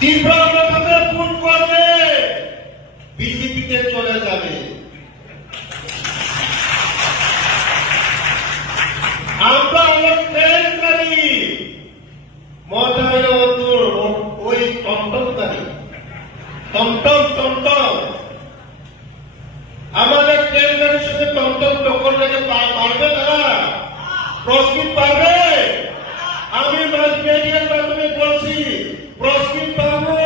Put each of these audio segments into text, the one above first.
তীব্রভাবে খুন করবে, বিজেপিতে চলে যাবে। আমরা অনেক ট্রেনকারী, মজা হইল ওই টমটমকারী, টমটম আমাদের ট্রেন গাড়ির সাথে টমটম টক্কর লেগে পারবে তারা? প্রস্তুত পাবে? আমি মিডিয়ার মাধ্যমে বলছি, প্রস্তুত পাবো।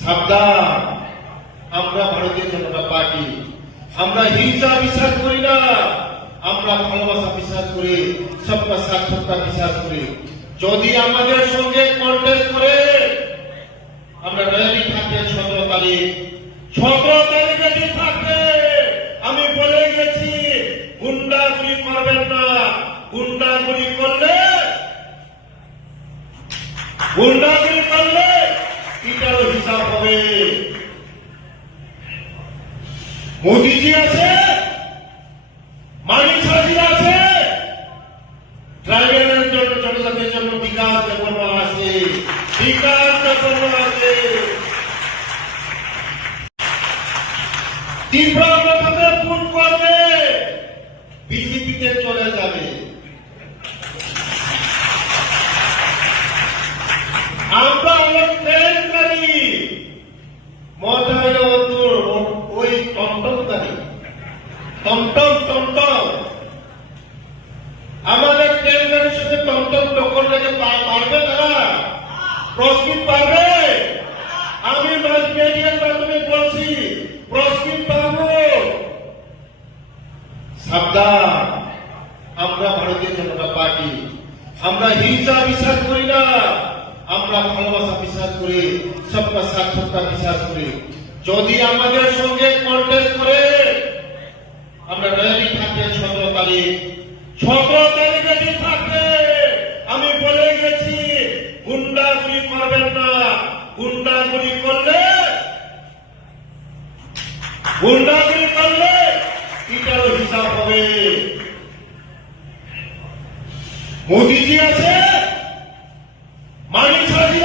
সাবধান, আমরা ভারতীয় জনতা পার্টি, আমরা হিংসা বিশ্বাস করি না, আমরা ভালোবাসা বিশ্বাস করি, সবকা সাথ সবকা বিশ্বাস করি। যদি আমাদের সঙ্গে কন্টেস্ট করে, আমরা র্যালি থাকে 17 তারিখে যদি থাকে, আমি বলে গেছি গুন্ডাগুলি করবেন না। গুন্ডাগুলি করলে এটারও হিসাব হবে। মোদীজি আছে, মানিক সাজি আছে, ট্রাইবেলের জন্য, জনজাতির জন্য বিকাশ প্রকল্প আছে, বিকাশ প্রকল্প আছে। তীব্রভাবে খুন করবে, বিজেপিতে চলে যাবে। আমরা অনেক ট্রেনকারী, মজা হইল ওই টমটমকারী, টমটম আমাদের ট্রেন গাড়ির সাথে টমটম টক্কর লেগে পারবে তারা? প্রস্তুত পাবে? আমি মিডিয়ার মাধ্যমে বলছি, প্রস্তুত পাবো। সাবধান, আমরা ভারতীয় জনতা পার্টি, আমরা হিংসা বিশ্বাস করি না, আমরা ভালোবাসা বিশ্বাস করি, সবকা সাথ সবকা বিশ্বাস করি। যদি আমাদের সঙ্গে কন্টেস্ট করে, আমরা র্যালি থাকে 17 তারিখে যদি থাকে, আমি বলে গেছি গুন্ডাগুলি করবেন না। গুন্ডাগুলি করলে এটারও হিসাব হবে। মোদীজি আছে, মানিক সাজি